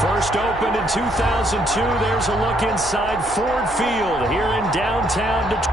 First opened in 2002. There's a look inside Ford Field here in downtown Detroit.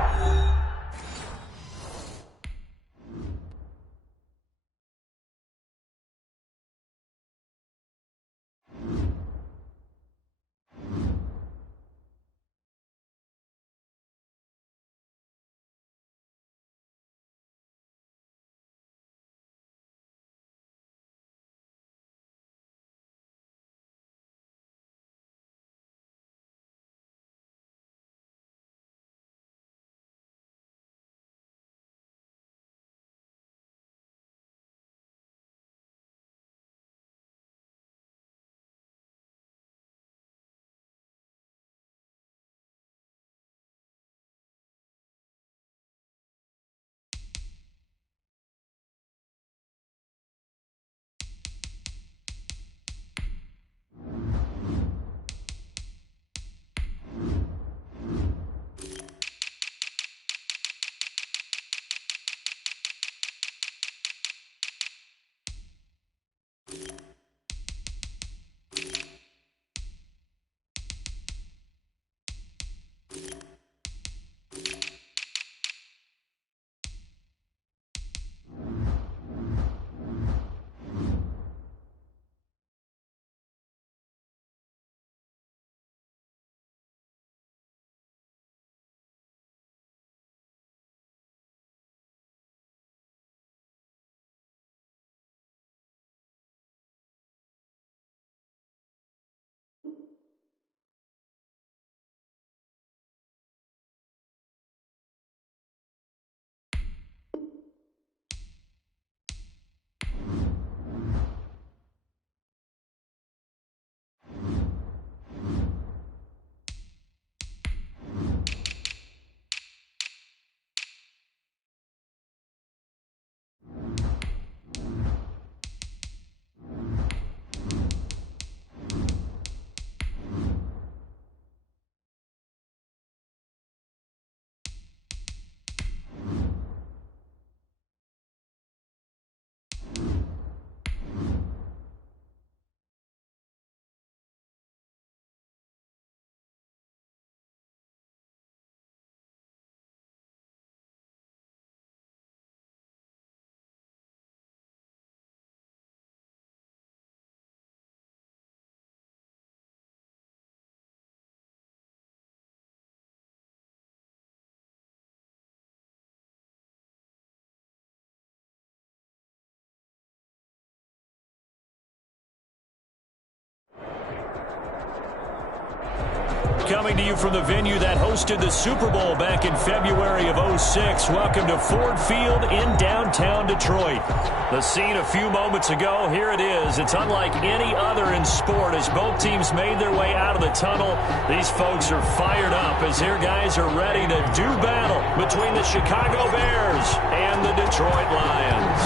Coming to you from the venue that hosted the Super Bowl back in February of '06. Welcome to Ford Field in downtown Detroit. The scene a few moments ago, here it is. It's unlike any other in sport as both teams made their way out of the tunnel. These folks are fired up as their guys are ready to do battle between the Chicago Bears and the Detroit Lions.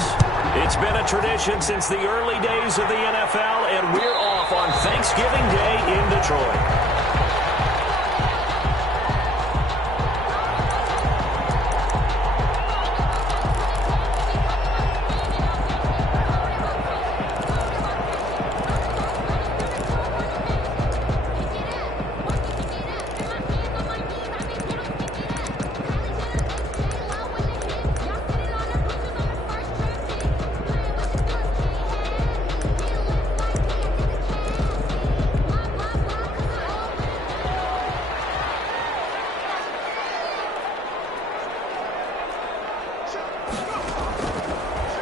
It's been a tradition since the early days of the NFL, and we're off on Thanksgiving Day in Detroit.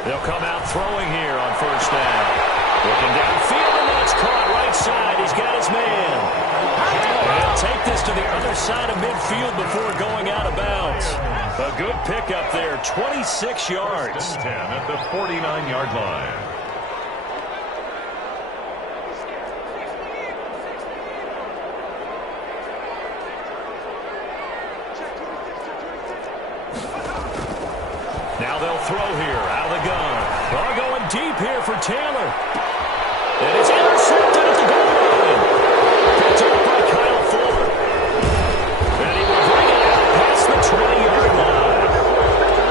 They'll come out throwing here on first down. Looking downfield, and that's caught right side. He's got his man. And he'll take this to the other side of midfield before going out of bounds. A good pickup there, 26 yards. 10 at the 49-yard line. Now they'll throw here out of the gun. Ball going deep here for Taylor. And it's intercepted at the goal line. Picked up by Kyle Fuller. And he will bring it out past the 20-yard line.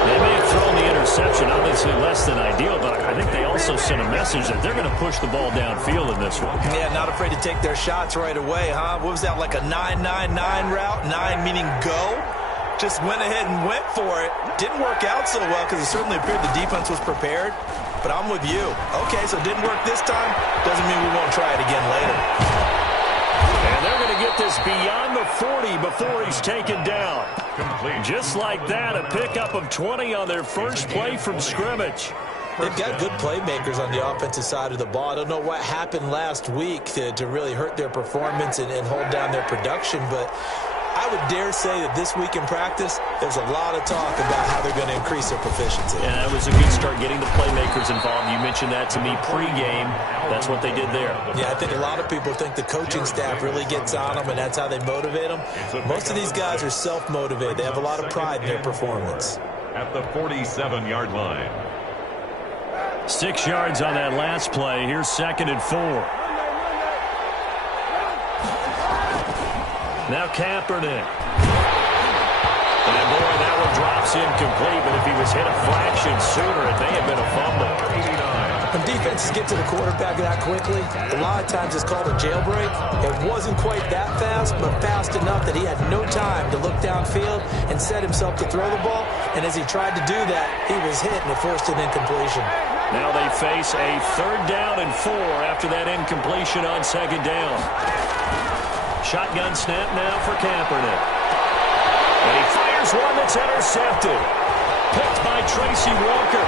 They may have thrown the interception interception, obviously less than ideal, but I think they also sent a message that they're going to push the ball downfield in this one. Yeah, not afraid to take their shots right away, huh? What was that, like a 9-9-9 route? 9 meaning go? Just went ahead and went for it. Didn't work out so well because it certainly appeared the defense was prepared. But I'm with you. Okay, so it didn't work this time. Doesn't mean we won't try it again later. And they're going to get this beyond the 40 before he's taken down. Just like that, a pickup of 20 on their first play from scrimmage. They've got good playmakers on the offensive side of the ball. I don't know what happened last week to really hurt their performance and hold down their production, but I would dare say that this week in practice, there's a lot of talk about how they're going to increase their proficiency. Yeah, that was a good start, getting the playmakers involved. You mentioned that to me pregame. That's what they did there. Yeah, I think a lot of people think the coaching staff really gets on them, and that's how they motivate them. Most of these guys are self-motivated. They have a lot of pride in their performance. At the 47-yard line. 6 yards on that last play. Here's 2nd and 4. Now Kaepernick. And boy, that one drops incomplete, but if he was hit a fraction sooner, it may have been a fumble. When defenses get to the quarterback that quickly, a lot of times it's called a jailbreak. It wasn't quite that fast, but fast enough that he had no time to look downfield and set himself to throw the ball. And as he tried to do that, he was hit and it forced an incompletion. Now they face a 3rd down and 4 after that incompletion on 2nd down. Shotgun snap now for Kaepernick. And he fires one that's intercepted. Picked by Tracy Walker.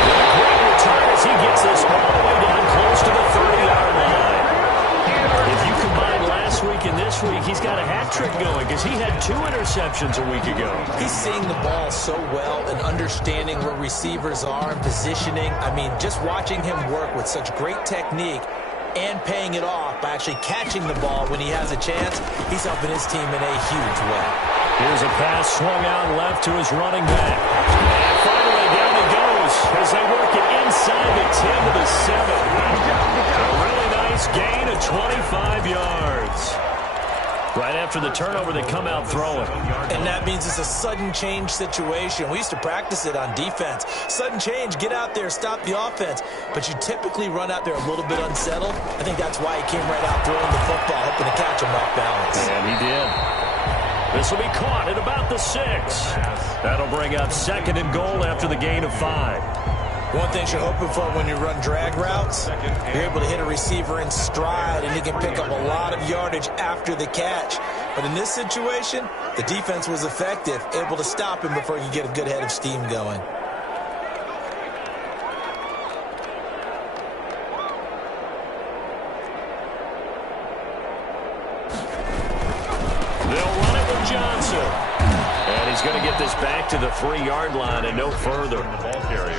With a great return as he gets this all the way down close to the 30-yard line. If you combine last week and this week, he's got a hat trick going because he had 2 interceptions a week ago. He's seeing the ball so well and understanding where receivers are and positioning. I mean, just watching him work with such great technique and paying it off by actually catching the ball when he has a chance, he's helping his team in a huge way. Here's a pass swung out left to his running back. And finally down he goes as they work it inside the 10 to the 7. A really nice gain of 25 yards. Right after the turnover, they come out throwing. And that means it's a sudden change situation. We used to practice it on defense. Sudden change, get out there, stop the offense. But you typically run out there a little bit unsettled. I think that's why he came right out throwing the football, hoping to catch him off balance. And he did. This will be caught at about the 6. That'll bring up 2nd and goal after the gain of 5. One thing you're hoping for when you run drag routes, you're able to hit a receiver in stride, and he can pick up a lot of yardage after the catch. But in this situation, the defense was effective, able to stop him before he could get a good head of steam going. They'll run it with Johnson. And he's going to get this back to the 3-yard line and no further.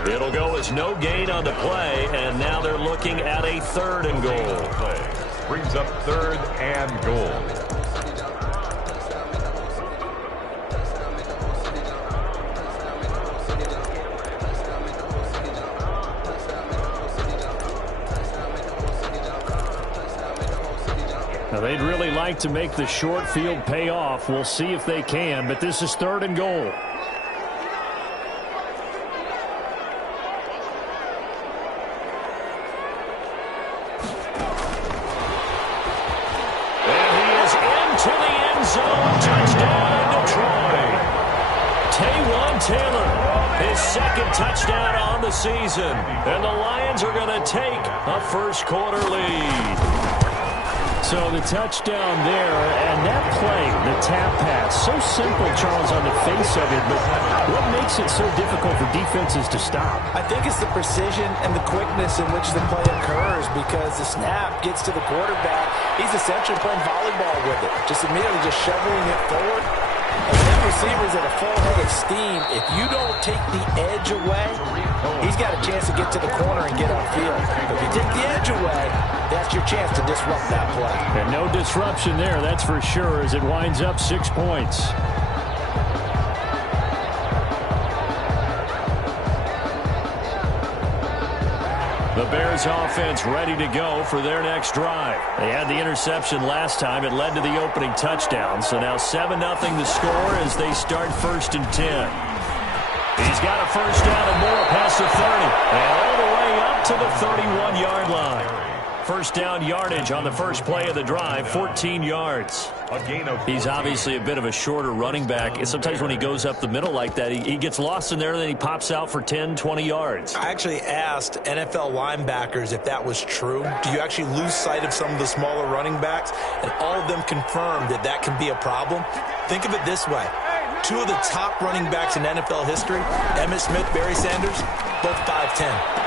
It'll go as no gain on the play, and now they're looking at a 3rd and goal. Brings up 3rd and goal. Now, they'd really like to make the short field pay off. We'll see if they can, but this is 3rd and goal. And he is into the end zone. Touchdown, Detroit. Taywan Taylor, his 2nd touchdown on the season. And the Lions are going to take a first-quarter lead. So the touchdown there, and that play, the tap pass, so simple, Charles, on the face of it, but what makes it so difficult for defenses to stop? I think it's the precision and the quickness in which the play occurs, because the snap gets to the quarterback. He's essentially playing volleyball with it, just immediately just shoveling it forward. And that receiver's at a full head of steam. If you don't take the edge away, he's got a chance to get to the corner and get upfield. But if you take the edge away, that's your chance to disrupt that play. And no disruption there, that's for sure, as it winds up 6 points. The Bears offense ready to go for their next drive. They had the interception last time. It led to the opening touchdown. So now 7-0 the score as they start 1st and 10. He's got a first down and more past the 30. And all the way up to the 31-yard line. First down yardage on the first play of the drive, 14 yards. He's obviously a bit of a shorter running back. And sometimes when he goes up the middle like that, he gets lost in there, and then he pops out for 10, 20 yards. I actually asked NFL linebackers if that was true. Do you actually lose sight of some of the smaller running backs? And all of them confirmed that that can be a problem. Think of it this way. Two of the top running backs in NFL history, Emmitt Smith, Barry Sanders, both 5'10".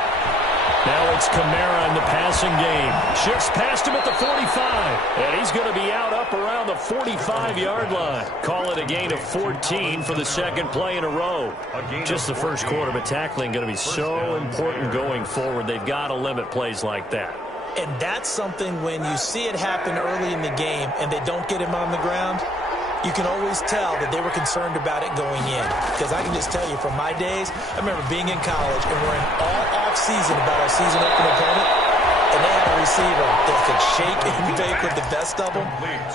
Now it's Kamara in the passing game. Shifts past him at the 45. And he's going to be out up around the 45-yard line. Call it a gain of 14 for the second play in a row. Just the first quarter, but tackling going to be so important going forward. They've got to limit plays like that. And that's something when you see it happen early in the game and they don't get him on the ground, you can always tell that they were concerned about it going in. Because I can just tell you from my days, I remember being in college and we're in all off-season about our season opener opponent, and they had a receiver that could shake and bake with the best of them.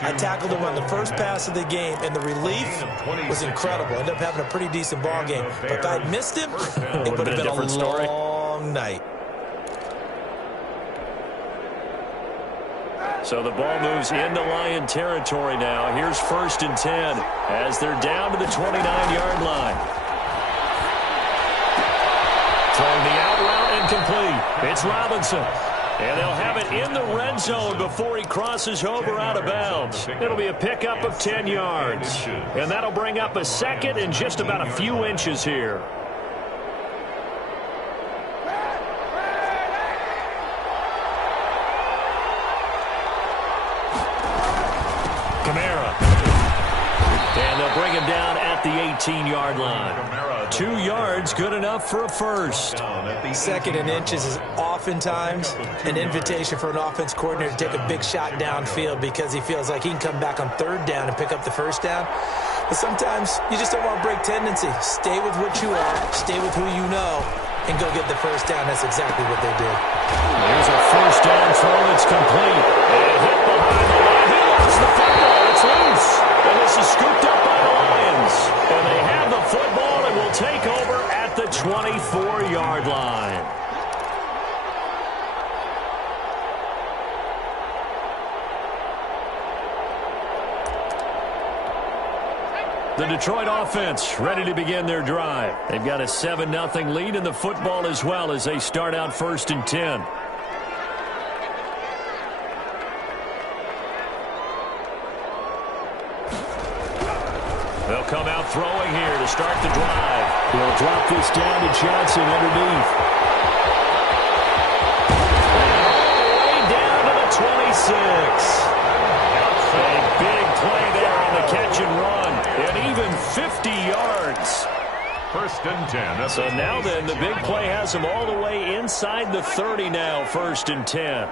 I tackled him on the first pass of the game, and the relief was incredible. Ended up having a pretty decent ball game. But if I'd missed him, it would have been a long night. So the ball moves into Lion territory now. Here's 1st and 10 as they're down to the 29-yard line. Throwing the out route incomplete. It's Robinson. And they'll have it in the red zone before he crosses over out of bounds. It'll be a pickup of 10 yards. And that'll bring up a second and just about a few inches here. And they'll bring him down at the 18-yard line. 2 yards, good enough for a first. Second and inches is oftentimes an invitation for an offense coordinator to take a big shot downfield because he feels like he can come back on 3rd down and pick up the first down. But sometimes you just don't want to break tendency. Stay with what you are, stay with who you know, and go get the first down. That's exactly what they did. There's a first down throw that's complete. And hit behind the line. He lost the football. It's loose. And this is scooped up by the Lions. And they have the football and will take over at the 24-yard line. The Detroit offense ready to begin their drive. They've got a 7-0 lead in the football as well as they start out 1st and 10. They'll come out throwing here to start the drive. He'll drop this down to Johnson underneath. All the way down to the 26. A big play there on the catch and run. And even 50 yards. 1st and 10. So now then, the big play has him all the way inside the 30 now, 1st and 10.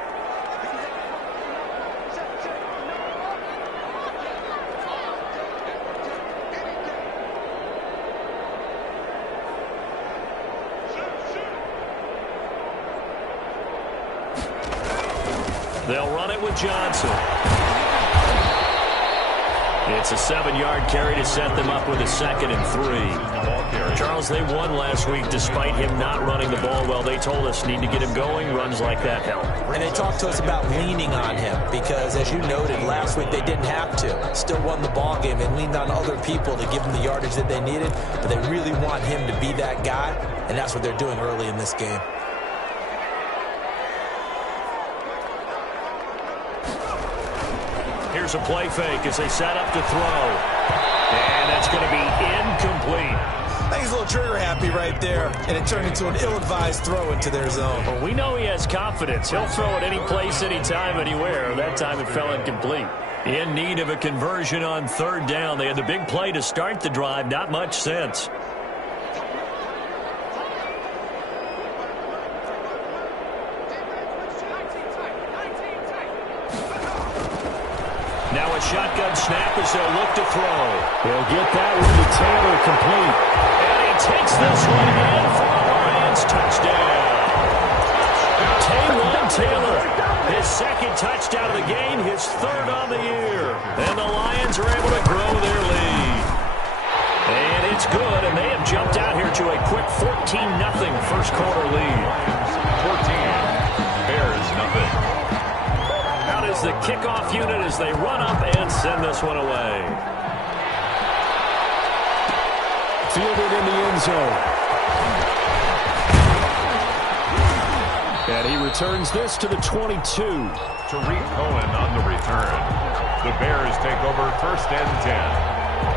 They'll run it with Johnson. It's a 7-yard carry to set them up with a 2nd and 3. Charles, they won last week despite him not running the ball well. They told us need to get him going. Runs like that help. And they talked to us about leaning on him because, as you noted, last week they didn't have to. Still won the ball game. They leaned on other people to give them the yardage that they needed, but they really want him to be that guy, and that's what they're doing early in this game. Here's a play fake as they set up to throw. And that's going to be incomplete. I think he's a little trigger happy right there, and it turned into an ill-advised throw into their zone. Well, we know he has confidence. He'll throw it any place, anytime, anywhere. That time it fell incomplete. In need of a conversion on 3rd down. They had the big play to start the drive. Not much sense. Now a shotgun snap as they'll look to throw. They'll get that one to Taylor complete. And he takes this one in for a Lions touchdown. Taylor, his 2nd touchdown of the game, his 3rd on the year. And the Lions are able to grow their lead. And it's good, and they have jumped out here to a quick 14-0 first quarter lead. 14, Bears nothing. Out is the kickoff unit as they run up and send this one away. Fielded in the end zone. And he returns this to the 22. Tariq Cohen on the return. The Bears take over first and 10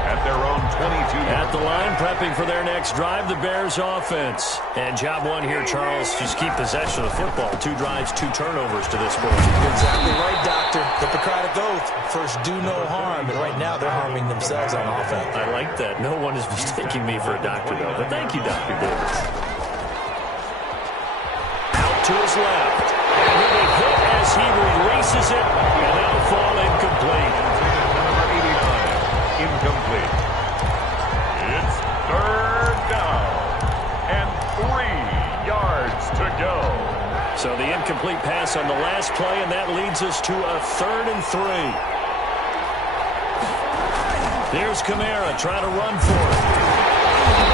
at their own 22. At the line, prepping for their next drive, the Bears offense. And job one here, Charles, just keep possession of the football. 2 drives, 2 turnovers to this point. Exactly right, Doctor. Hippocratic oath. First, do no harm. And right now, they're harming themselves on offense. I like that. No one is mistaking me for a doctor, though. But thank you, Dr. Davis. Out to his left. And he'll be hit as he releases it. And that'll fall incomplete. Number 89, incomplete. It's third down and 3 yards to go. So the incomplete pass on the last play, and that leads us to a 3rd and 3. There's Kamara trying to run for it.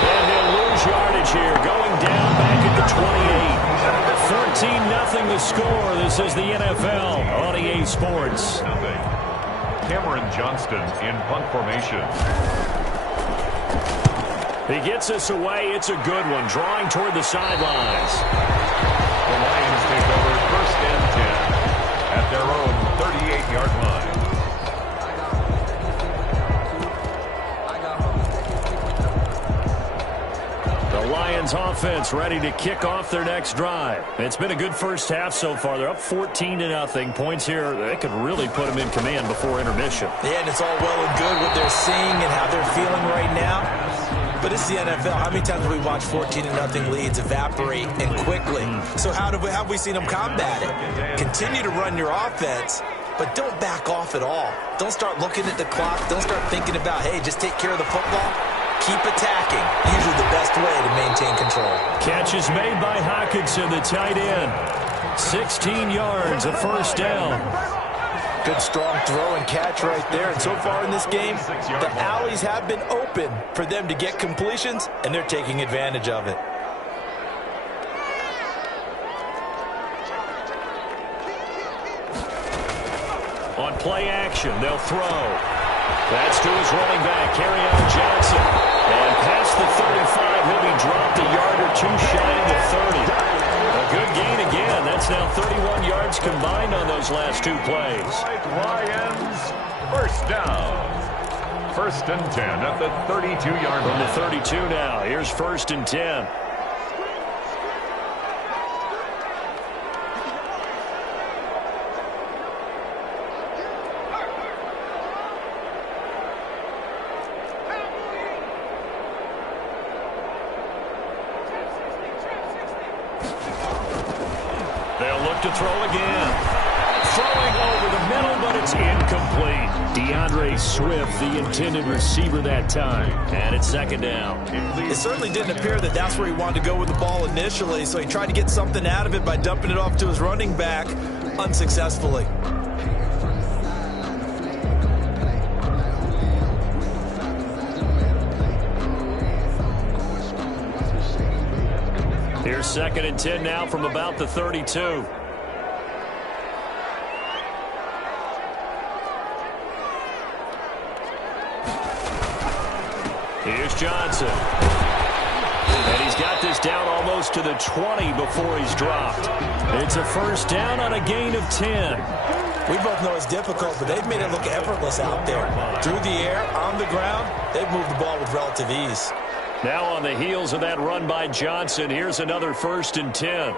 And he'll lose yardage here, going down back at the 28. 14-0 the score. This is the NFL on EA Sports. Cameron Johnston in punt formation. He gets us away. It's a good one, drawing toward the sidelines. The Lions take over first and 10 at their own 38-yard line. The Lions offense ready to kick off their next drive. It's been a good first half so far. They're up 14-0. Points here, they could really put them in command before intermission. Yeah, and it's all well and good what they're seeing and how they're feeling right now. But it's the NFL. How many times have we watched 14-0 leads evaporate and quickly? So how have we seen them combat it? Continue to run your offense, but don't back off at all. Don't start looking at the clock. Don't start thinking about, hey, just take care of the football. Keep attacking. Usually the best way to maintain control. Catch is made by Hockenson, the tight end. 16 yards, a first down. Good strong throw and catch right there. And so far in this game, the alleys have been open for them to get completions, and they're taking advantage of it. On play action, they'll throw. That's to his running back, Kerryon Johnson. And past the 35, he'll be dropped a yard or 2 shy of the 30. A good gain again. That's now 31 yards combined on those last 2 plays. Lions, first down. First and 10 at the 32-yard line. From the 32 now. Here's first and 10. To throw again. Throwing over the middle, but it's incomplete. DeAndre Swift, the intended receiver that time. And it's second down. It certainly didn't appear that that's where he wanted to go with the ball initially, so he tried to get something out of it by dumping it off to his running back unsuccessfully. Here's second and 10 now from about the 32. Here's Johnson. And he's got this down almost to the 20 before he's dropped. It's a first down on a gain of 10. We both know it's difficult, but they've made it look effortless out there. Through the air, on the ground, they've moved the ball with relative ease. Now on the heels of that run by Johnson, here's another first and 10.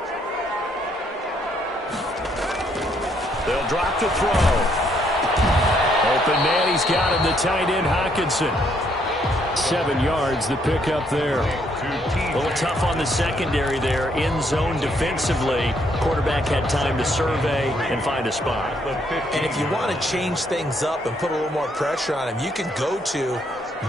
They'll drop the throw. Open man, he's got him, the tight end Hockenson. 7 yards, the pickup there. A little tough on the secondary there. In zone defensively. Quarterback had time to survey and find a spot. And if you want to change things up and put a little more pressure on him, you can go to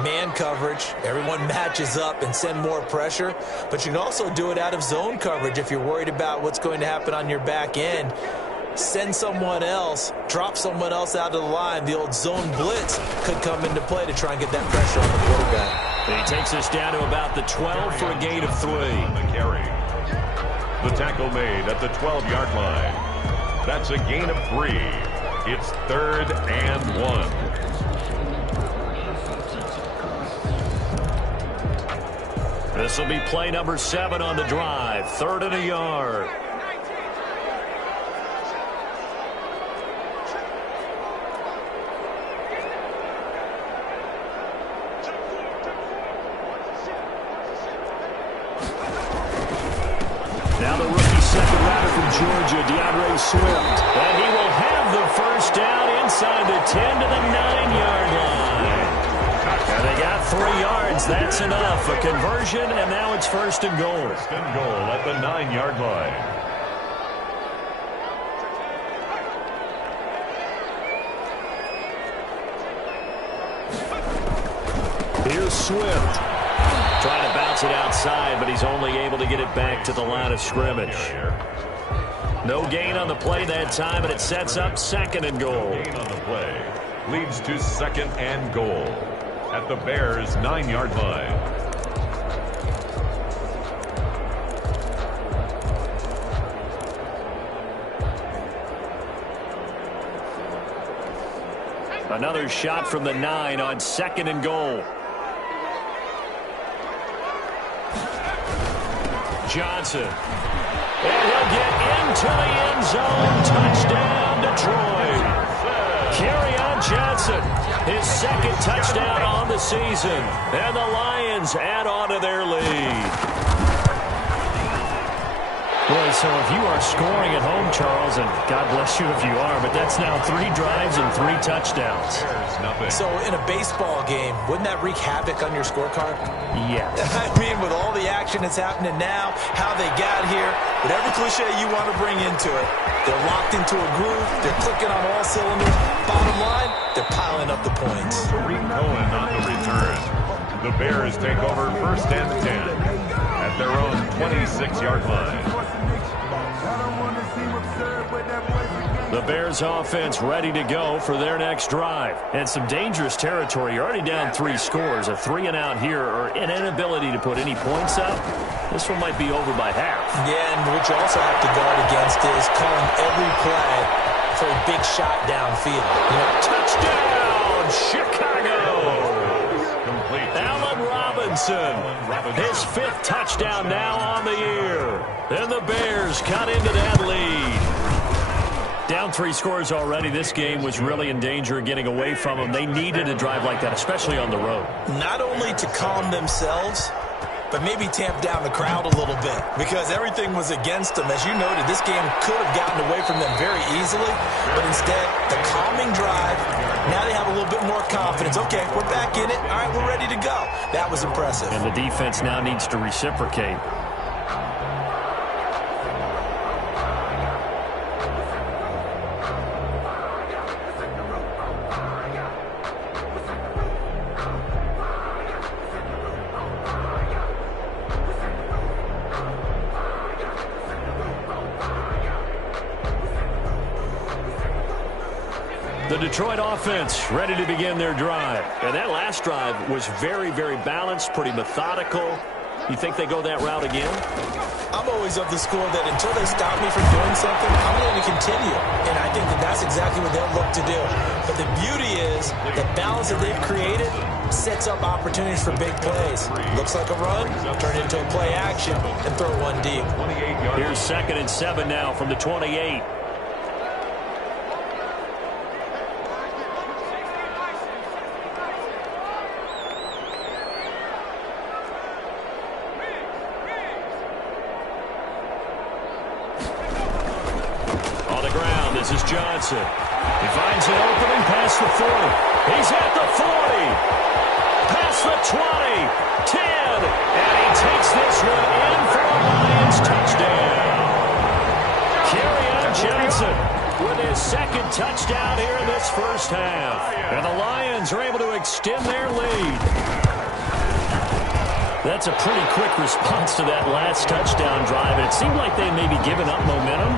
man coverage. Everyone matches up and send more pressure. But you can also do it out of zone coverage if you're worried about what's going to happen on your back end. send someone else, drop someone else out of the line. The old zone blitz could come into play to try and get that pressure on the quarterback. And he takes us down to about the 12 for a gain of 3. The carry. The tackle made at the 12-yard line. That's a gain of 3. It's 3rd and 1. This will be play number 7 on the drive. 3rd and a yard. Now the rookie second rounder from Georgia, DeAndre Swift. And he will have the first down inside the 10 to the 9-yard line. And they got 3 yards. That's enough. A conversion, and now it's 1st and goal. 1st and goal at the 9-yard line. Here's Swift. Trying to bounce it outside, but he's only able to get it back to the line of scrimmage. No gain on the play that time, and it sets up 2nd and goal. Gain on the play leads to 2nd and goal at the Bears' 9-yard line. Another shot from the 9 on 2nd and goal. Johnson. And he'll get into the end zone. Touchdown, Detroit. Kerryon Johnson, his 2nd touchdown on the season. And the Lions add on to their lead. Boy, so if you are scoring at home, Charles, and God bless you if you are, but that's now 3 drives and 3 touchdowns. So in a baseball game, wouldn't that wreak havoc on your scorecard? Yes. I mean, with all the action that's happening now, how they got here, whatever cliche you want to bring into it, they're locked into a groove, they're clicking on all cylinders. Bottom line, they're piling up the points. Tariq Cohen on the return. The Bears take over 1st and 10 at their own 26-yard line. The Bears offense ready to go for their next drive. And some dangerous territory. You're already down 3 scores. A 3 and out here, or an inability to put any points up. This one might be over by half. Yeah, and what you also have to guard against is calling every play for a big shot downfield. Touchdown, Chicago! Complete. Allen Robinson, his 5th touchdown now on the year. And the Bears cut into that lead. Down 3 scores already. This game was really in danger of getting away from them. They needed a drive like that, especially on the road. Not only to calm themselves, but maybe tamp down the crowd a little bit, because everything was against them. As you noted, this game could have gotten away from them very easily, but instead, the calming drive, now they have a little bit more confidence. Okay, we're back in it. All right, we're ready to go. That was impressive. And the defense now needs to reciprocate. The Detroit offense ready to begin their drive. And that last drive was very, very balanced, pretty methodical. You think they go that route again? I'm always of the school that until they stop me from doing something, I'm going to continue. And I think that that's exactly what they'll look to do. But the beauty is the balance that they've created sets up opportunities for big plays. Looks like a run, turn it into a play action, and throw one deep. Here's 2nd and 7 now from the 28. This is Johnson. He finds an opening past the 40. He's at the 40. Past the 20. 10. And he takes this one in for a Lions touchdown. Kerryon Johnson with his 2nd touchdown here in this first half. And the Lions are able to extend their lead. That's a pretty quick response to that last touchdown drive. And it seemed like they may be giving up momentum.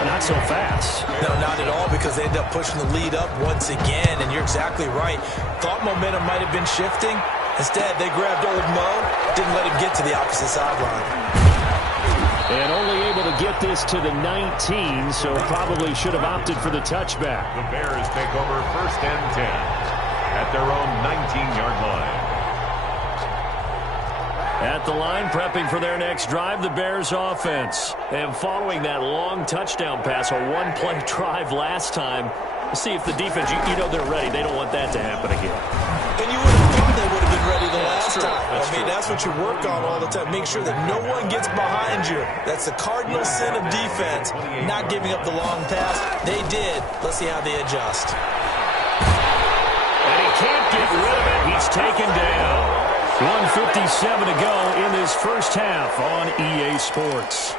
Not not so fast. No, not at all, because they end up pushing the lead up once again, and you're exactly right. Thought momentum might have been shifting. Instead, they grabbed old Mo, didn't let him get to the opposite sideline. And only able to get this to the 19, so probably should have opted for the touchback. The Bears take over 1st and 10 at their own 19-yard line. At the line, prepping for their next drive, the Bears offense. And following that long touchdown pass, a one-play drive last time, see if the defense, you know they're ready. They don't want that to happen again. And you would have thought they would have been ready the last time. That's what you work on all the time. Make sure that no one gets behind you. That's the cardinal sin of defense, not giving up the long pass. They did. Let's see how they adjust. And he can't get rid of it. He's taken down. 1:57 to go in this first half on EA Sports.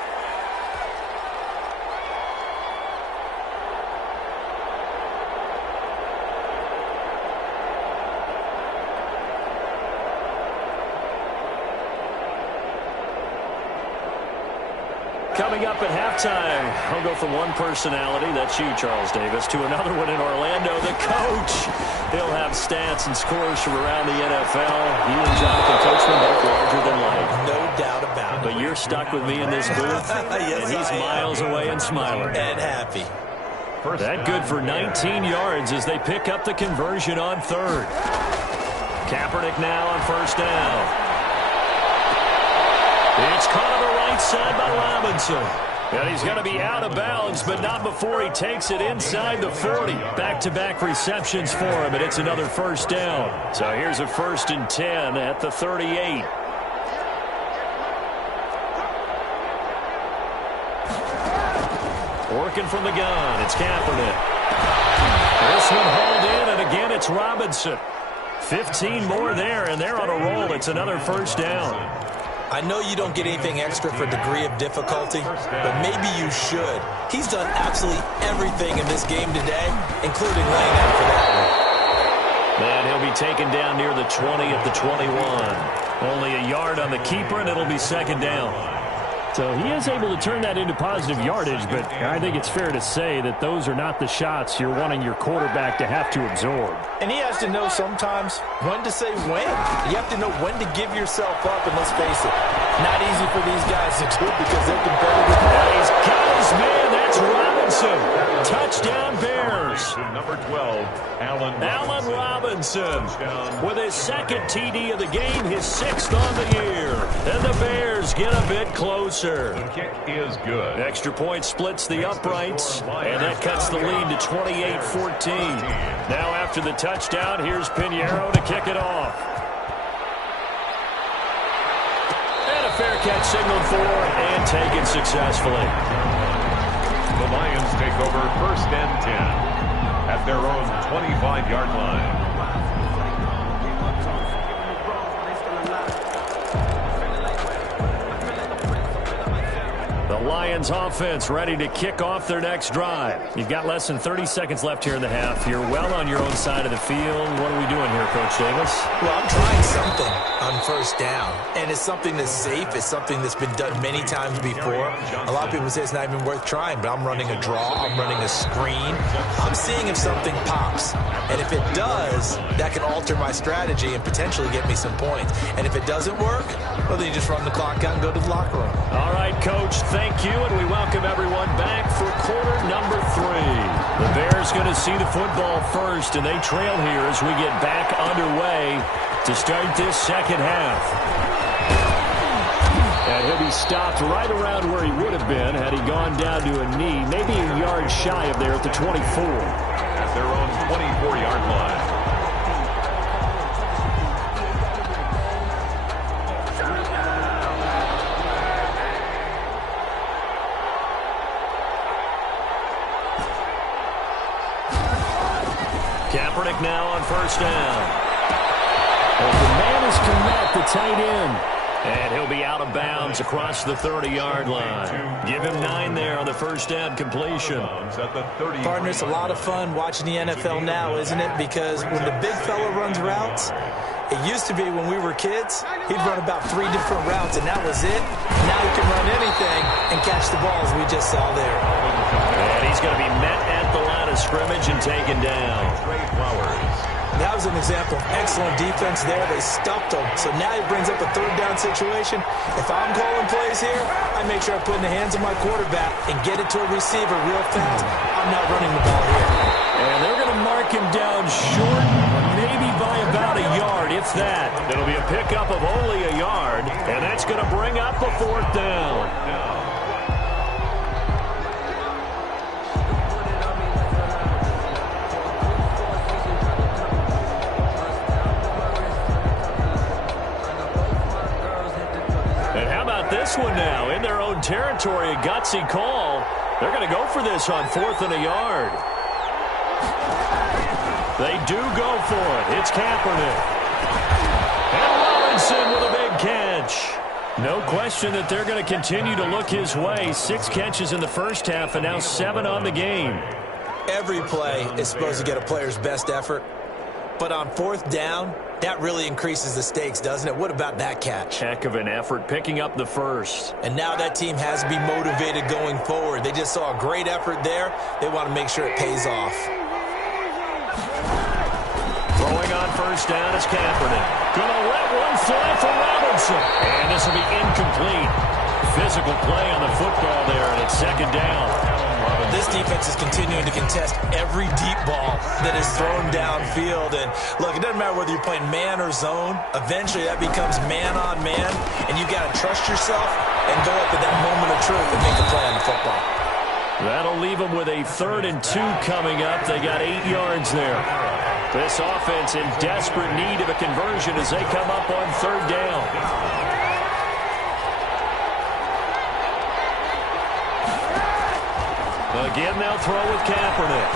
Coming up at halftime, I'll go from one personality, that's you, Charles Davis, to another one in Orlando, the coach. He'll have stats and scores from around the NFL. He and Jonathan Coachman both larger than life. No doubt about it. But you're stuck with me in this booth, yes, and he's miles away and smiling. And happy. That good for 19 yards as they pick up the conversion on 3rd. Kaepernick now on 1st down. It's caught on the right side by Robinson. And he's going to be out of bounds, but not before he takes it inside the 40. Back-to-back receptions for him, and it's another 1st down. So here's a 1st and 10 at the 38. Working from the gun, it's Kaepernick. This one hauled in, and again it's Robinson. 15 more there, and they're on a roll. It's another 1st down. I know you don't get anything extra for degree of difficulty, but maybe you should. He's done absolutely everything in this game today, including laying out for that one. And he'll be taken down near the 20 at the 21. Only a yard on the keeper, and it'll be 2nd down. So he is able to turn that into positive yardage, but I think it's fair to say that those are not the shots you're wanting your quarterback to have to absorb. And he has to know sometimes when to say when. You have to know when to give yourself up, and let's face it, not easy for these guys to do because they're competitive. He's got his man. That's Robinson. Touchdown, Bears. Number 12, Allen Robinson with his 2nd TD of the game, his 6th on the year. And the Bears get a bit closer. The kick is good. Extra point splits the uprights, and that cuts the lead to 28-14. Now after the touchdown, here's Pinheiro to kick it off. And a fair catch signaled for and taken successfully. The Lions take over 1st and 10 at their own 25-yard line. The Lions offense ready to kick off their next drive. You've got less than 30 seconds left here in the half. You're well on your own side of the field. What are we doing here, Coach Davis? Well, I'm trying something on 1st down, and it's something that's safe. It's something that's been done many times before. A lot of people say it's not even worth trying, but I'm running a draw. I'm running a screen. I'm seeing if something pops, and if it does, that can alter my strategy and potentially get me some points. And if it doesn't work, well, then you just run the clock out and go to the locker room. All right, Coach, thank you, and we welcome everyone back for quarter number 3. The Bears going to see the football first, and they trail here as we get back underway to start this second half. And he'll be stopped right around where he would have been had he gone down to a knee, maybe a yard shy of there at the 24. At their own 24-yard line. Kaepernick now on 1st down. Well, the man is Kmet, the tight end. And he'll be out of bounds across the 30-yard line. Give him 9 there on the 1st down completion. Partner, it's a lot of fun watching the NFL now, isn't it? Because when the big fella runs routes, it used to be when we were kids, he'd run about 3 different routes, and that was it. Now he can run anything and catch the balls we just saw there. scrimmage and taken down. Trey Flowers. That was an example of excellent defense there. They stuffed him. So now he brings up a third down situation. If I'm calling plays here, I make sure I put in the hands of my quarterback and get it to a receiver real fast. I'm not running the ball here. And they're going to mark him down short, maybe by about a yard, if that. It'll be a pickup of only a yard, and that's going to bring up a fourth down. This one now in their own territory, a gutsy call. They're going to go for this on 4th and a yard. They do go for it. It's Kaepernick. And Robinson with a big catch. No question that they're going to continue to look his way. 6 catches in the first half and now 7 on the game. Every play is supposed to get a player's best effort. But on 4th down, that really increases the stakes, doesn't it? What about that catch? Heck of an effort picking up the first. And now that team has to be motivated going forward. They just saw a great effort there. They want to make sure it pays off. Throwing on 1st down is Kaepernick. Gonna let one fly for Robinson. And this will be incomplete. Physical play on the football there, and it's 2nd down. This defense is continuing to contest every deep ball that is thrown downfield. And look, it doesn't matter whether you're playing man or zone. Eventually that becomes man on man, and you got to trust yourself and go up at that moment of truth and make the play on the football. That'll leave them with a 3rd and 2 coming up. They got 8 yards there. This offense in desperate need of a conversion as they come up on 3rd down. Again, they'll throw with Kaepernick.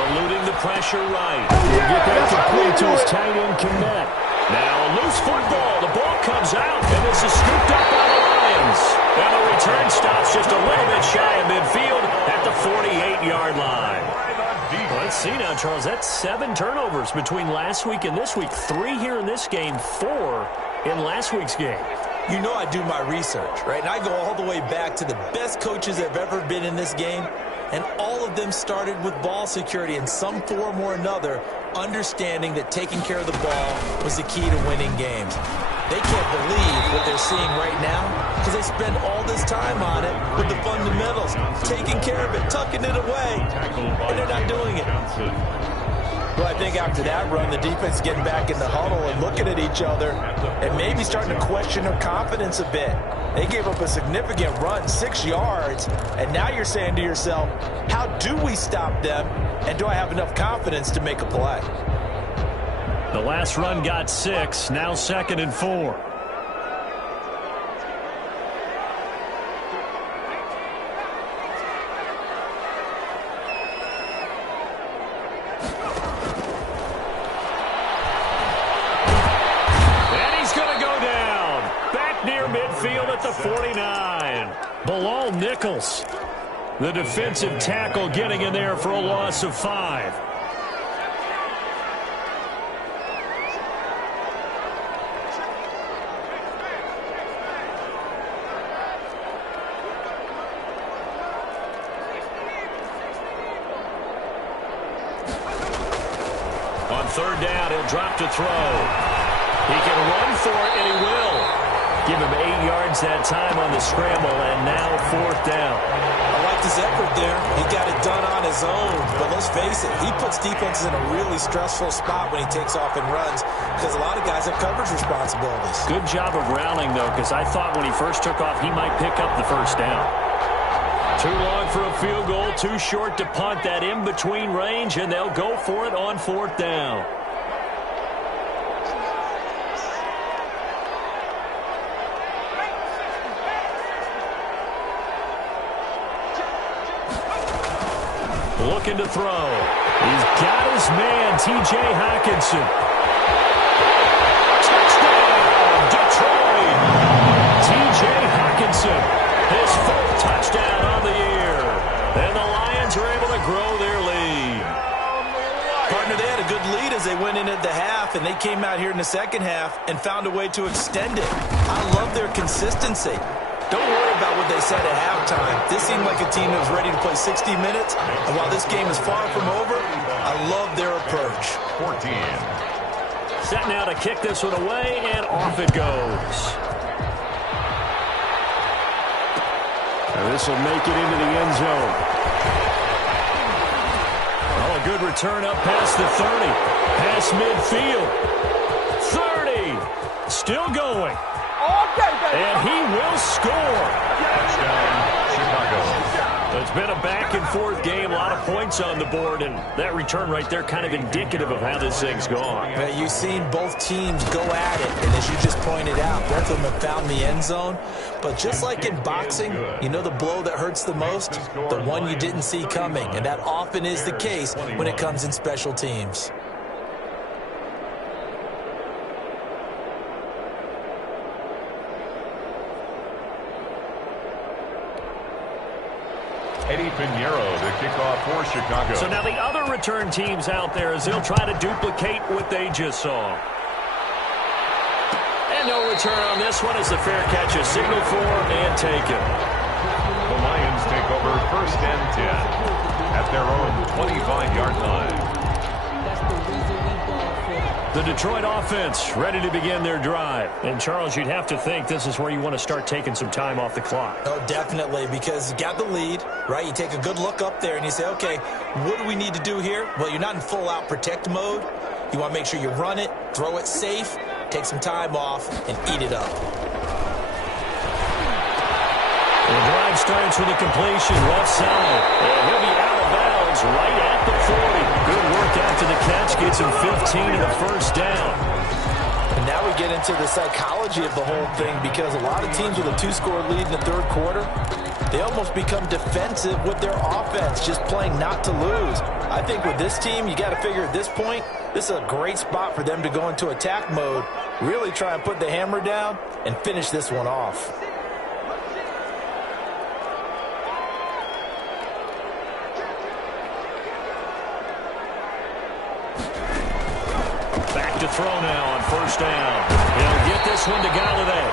Eluding the pressure right. He'll get that complete to his tight end, Kmet. Now a loose football. The ball comes out, and this is scooped up by the Lions. Now the return stops just a little bit shy of midfield at the 48-yard line. Let's see now, Charles. That's 7 turnovers between last week and this week. 3 here in this game, 4 in last week's game. You know I do my research, right? And I go all the way back to the best coaches that have ever been in this game, and all of them started with ball security in some form or another, understanding that taking care of the ball was the key to winning games. They can't believe what they're seeing right now because they spend all this time on it with the fundamentals, taking care of it, tucking it away, and they're not doing it. Well, I think after that run, the defense is getting back in the huddle and looking at each other and maybe starting to question their confidence a bit. They gave up a significant run, 6 yards, and now you're saying to yourself, how do we stop them, and do I have enough confidence to make a play? The last run got 6, now 2nd and 4. At the 49. Bilal Nichols, the defensive tackle, getting in there for a loss of 5. On 3rd down, he'll drop to throw. He can run for it, and he will. Give him 8 yards that time on the scramble, and now 4th down. I like his effort there. He got it done on his own. But let's face it, he puts defenses in a really stressful spot when he takes off and runs because a lot of guys have coverage responsibilities. Good job of rallying, though, because I thought when he first took off, he might pick up the 1st down. Too long for a field goal, too short to punt that in-between range, and they'll go for it on 4th down. Looking to throw. He's got his man, T.J. Hockenson. Touchdown, Detroit! T.J. Hockenson, his 4th touchdown on the year. And the Lions are able to grow their lead. Partner, they had a good lead as they went into the half, and they came out here in the second half and found a way to extend it. I love their consistency. Don't worry about what they said at halftime. This seemed like a team that was ready to play 60 minutes. And while this game is far from over, I love their approach. 14. Set now to kick this one away, and off it goes. And this will make it into the end zone. Oh, a good return up past the 30. Past midfield. 30. Still going. And he will score. Touchdown, Chicago. It's been a back-and-forth game, a lot of points on the board, and that return right there kind of indicative of how this thing's gone. Yeah, you've seen both teams go at it, and as you just pointed out, both of them have found the end zone. But just like in boxing, you know the blow that hurts the most? The one you didn't see coming, and that often is the case when it comes in special teams. Eddie Pinheiro to kick off for Chicago. So now the other return teams out there as they'll try to duplicate what they just saw. And no return on this one as the fair catch is signaled for and taken. The Lions take over 1st and 10 at their own 25-yard line. The Detroit offense ready to begin their drive. And, Charles, you'd have to think this is where you want to start taking some time off the clock. Oh, definitely, because you got the lead, right? You take a good look up there and you say, okay, what do we need to do here? Well, you're not in full-out protect mode. You want to make sure you run it, throw it safe, take some time off, and eat it up. The drive starts with a completion left side. And he'll be out of bounds right at the 40. Good work after the catch. Gets him 15 and a first down. And now we get into the psychology of the whole thing because a lot of teams with a 2-score lead in the third quarter, they almost become defensive with their offense, just playing not to lose. I think with this team, you got to figure at this point, this is a great spot for them to go into attack mode, really try and put the hammer down and finish this one off. To throw now on first down. He'll get this one to Golladay.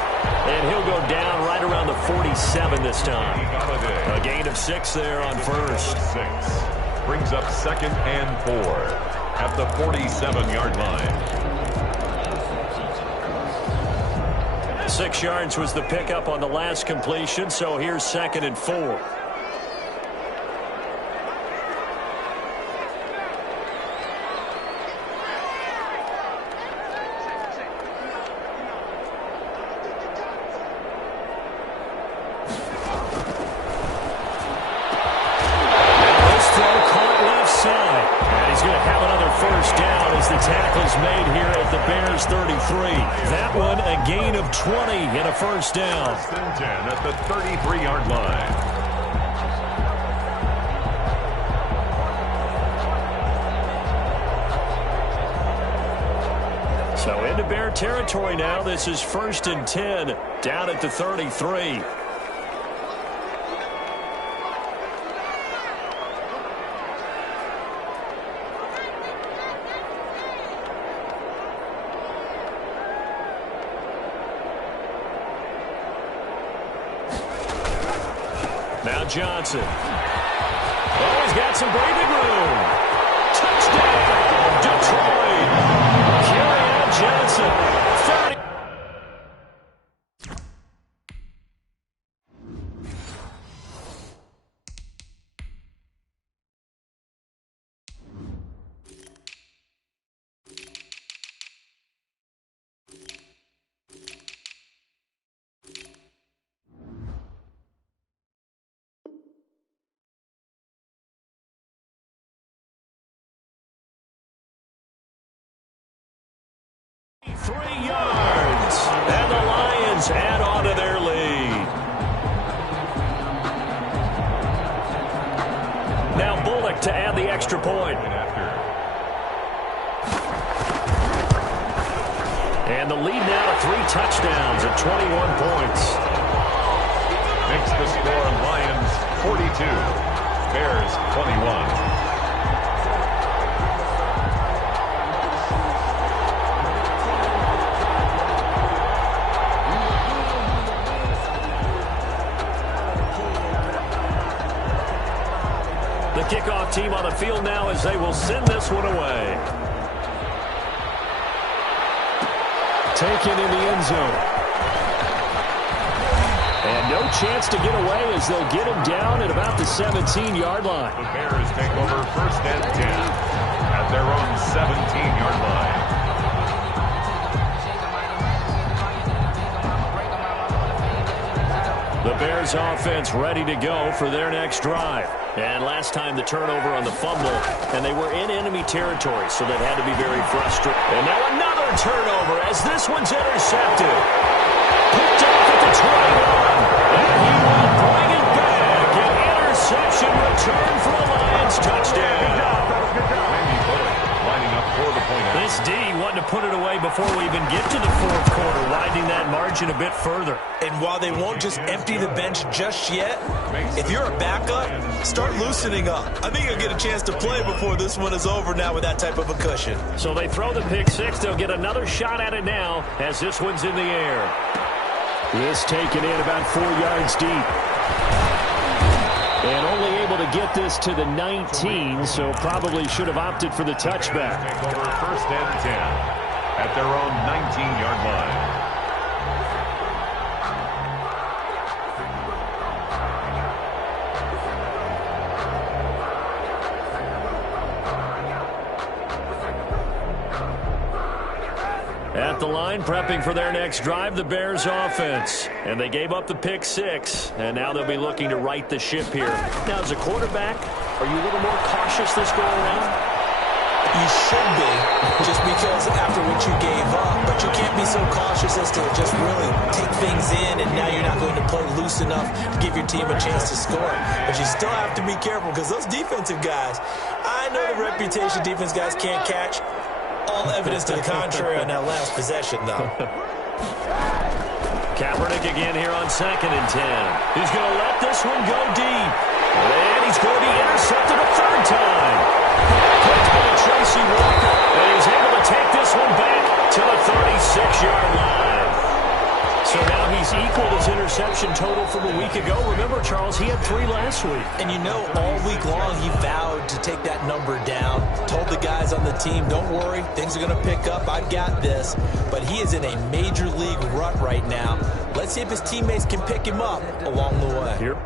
And he'll go down right around the 47 this time. A gain of 6 there on first. 6. Brings up 2nd and 4 at the 47-yard line. 6 yards was the pickup on the last completion, so here's 2nd and 4. That one a gain of 20 and a first down. 1st and 10 at the 33-yard line. So into Bear territory now. This is 1st and 10 down at the 33. Johnson. Oh, he's got some breathing room. Touchdown, Detroit. Kerryon Johnson. 30. And the Lions add on to their lead. Now Bullock to add the extra point. And the lead now to 3 touchdowns at 21 points. Makes the score Lions 42, Bears 21. The kickoff team on the field now as they will send this one away. Taken in the end zone. And no chance to get away as they'll get him down at about the 17-yard line. The Bears take over 1st and 10 at their own 17-yard line. The Bears offense ready to go for their next drive. And last time the turnover on the fumble, and they were in enemy territory, so that had to be very frustrating. And now another turnover as this one's intercepted. Picked off at the 21. And he will bring it back. An interception return for a Lions touchdown. Lining up for the point. This D wanting to put it away before we even get to the fourth quarter, widening that margin a bit further. And while they won't just empty the bench just yet, if you're a backup, start loosening up. I think you'll get a chance to play before this one is over now with that type of a cushion. So they throw the pick six. They'll get another shot at it now as this one's in the air. This taken in about 4 yards deep. And only able to get this to the 19, so probably should have opted for the touchback. Take over 1st and 10 at their own 19-yard line. At the line, prepping for their next drive, the Bears offense. And they gave up the pick six, and now they'll be looking to right the ship here. Now, as a quarterback, are you a little more cautious this go around? You should be, just because after what you gave up, but you can't be so cautious as to just really take things in, and now you're not going to play loose enough to give your team a chance to score. But you still have to be careful because those defensive guys, I know the reputation defense guys can't catch. All evidence to the contrary on that last possession, though. Kaepernick again here on 2nd and 10. He's going to let this one go deep. And he's going to be intercepted a third time. Picked by Tracy Walker. And he's able to take this one back to the 36-yard line. So now he's equaled his interception total from a week ago. Remember, Charles, he had 3 last week. And you know, all week long he vowed to take that number down. Told the guys on the team, don't worry, things are going to pick up. I've got this. But he is in a major league rut right now. Let's see if his teammates can pick him up along the way. Here.